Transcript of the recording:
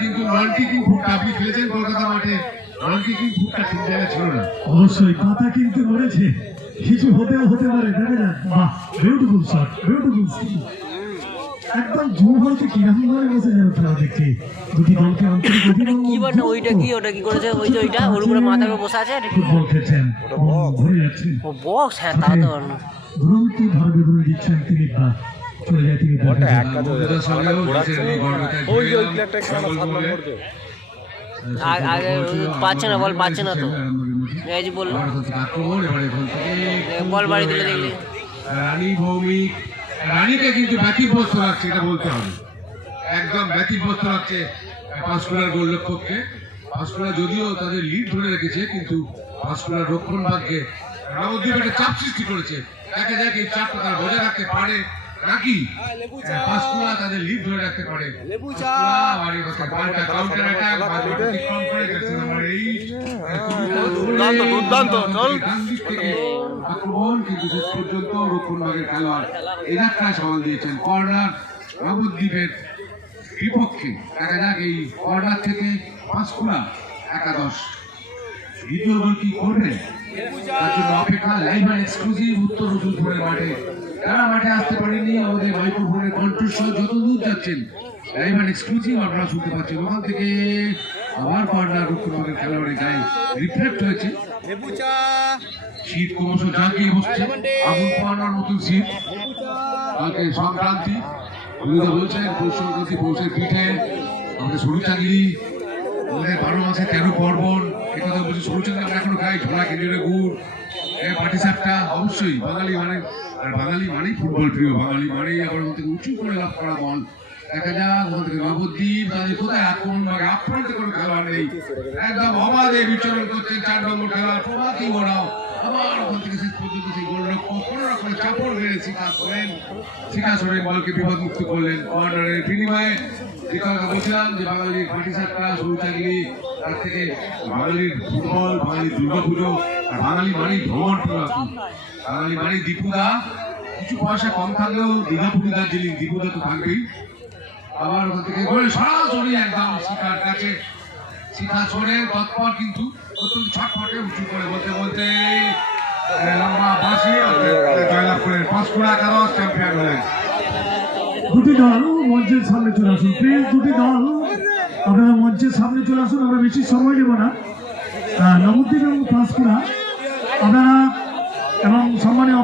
কিন্তু নন কিকিং ফুটটা আপনি খেলেছেন কলকাতা মাঠে, নন কিকিং ফুটটা ঠিক জায়গায় ছিল না। অবশ্যই কথা কিন্তু বলেছে, কিছু হতে পারে, দেখা যাক। বাহ, বিউটিফুল শট, বিউটিফুল স্কিল। একদম জোর হচ্ছে কিরকম ভাবে বসে যাবে খেলা দেখছি। দুটি দলকে আন্তরিক অভিনন্দন। কি বলে ওইটা কি ওটা কি করেছে ওই যে ওইটা ওর উপরে মাথার উপরে বসে আছে ফুটবল খেলছেন, ঘুরে যাচ্ছেন। ও বক্স, হ্যাঁ তা তো দুরন্ত ভাবে বিবরণ দিচ্ছেন তিনি। চলে যায় তিনি। আগে পাচ্ছে না, বল পাচ্ছে না তো, এই যে বললো বল বাড়ি দিলে দেখলি। রানী ভৌমিক, রানীকে কিন্তু ব্যতিব্যস্ত লাগছে, এটা বলতে হবে, একদম ব্যতিব্যস্ত লাগছে পাঁশকুড়ার গোলরক্ষককে। পাঁশকুড়া যদিও তাদের লিড ধরে রেখেছে, কিন্তু পাঁশকুড়ার রক্ষণ ভাগ্যে নবদ্বীপ একটা চাপ সৃষ্টি করেছে। দেখা যাক এই চাপটা তারা বজায় রাখতে পারে নাকি পাঁশকুড়া তাদের লিড ধরে রাখতে পারে। কিন্তু শেষ পর্যন্ত রক্ষণ ভাগের খেলোয়াড় এলাকা সওয়াল দিয়েছেন কর্নার নবদ্বীপের বিপক্ষে। দেখা যাক এই কর্নার থেকে পাঁশকুড়া একাদশ দ্বিতীয় গোল কি করবেন তার জন্য অপেক্ষা। লাইভ আর এক্সক্লুসিভ উত্তর রসুলপুরের মাঠে, যারা মাঠে আসতে পারেনি আমাদের মাইক্রোফোনের কণ্ঠস্বর যত দূর যাচ্ছেন লাইভ আর এক্সক্লুসিভ আপনারা শুনতে পাচ্ছেন। ওখান থেকে আবার কর্নার রক্ষণভাগের খেলোয়াড়ের গায়ে রিফ্লেক্ট হয়েছে। শীত ক্রমশ জাগিয়ে বসছে, আগুন পাওয়ানোর মতন শীত। কালকে সংক্রান্তি বলছেন পৌষের পিঠে আমাদের সরুচাগিরি, আমাদের 12 মাসে 13 পার্বণ, একথা বলছি। সরুচাগিরি আমরা এখনো খাই, ঝোলা খেজুরের গুড়, পাটিসাপটা অবশ্যই বাঙালি মানে, আর বাঙালি মানেই ফুটবল প্রিয়, বাঙালি মানেই আবার ওখান থেকে উঁচু করে লাভ করা বল। দেখা যাক ওখান থেকে নবদ্বীপ তাদের কোথায় আক্রমণ ভাগে আক্রমণে কোনো খেলোয়াড় নেই, একদম অবাধে বিচরণ করছেন 4 নম্বর খেলোয়াড় প্রভাতী ওরাও। আবার ওখান থেকে শেষ পর্যন্ত সেই গোলরক্ষক কোনো রকমের চাপড় মেরে শিখা সোরেন বলকে বিপদমুক্ত করলেন কর্নারের বিনিময়ে। যে কথা বলছিলাম যে বাঙালির পাটিসাপটা, সরুচাগিরি, তার থেকে বাঙালির ফুটবল, বাঙালির দুর্গাপুজো, আর বাঙালি মানেই ভ্রমণ প্রিয়, বাঙালি মানেই দীপুদা। কিছু পয়সা কম থাকলেও দীঘাপুরি দার্জিলিং দীপুদা তো থাকবেই। আবার ওখান থেকে সরাসরি একদম শিখার কাছে, শিখা সোরেন তৎপর কিন্তু অত্যন্ত ছটফটে উঁচু করে বলতে লম্বা বাঁশি জয়লাভ করে পাঁশকুড়া একাদশ চ্যাম্পিয়ন হলেন। দুটি দল মঞ্চের সামনে চলে আসুন প্লিজ, দুটি দল আপনারা মঞ্চের সামনে চলে আসুন, আমরা বেশি সময় নেব না। নবদ্বীপ এবং পাঁশকুড়া আপনারা এবং সম্মানীয়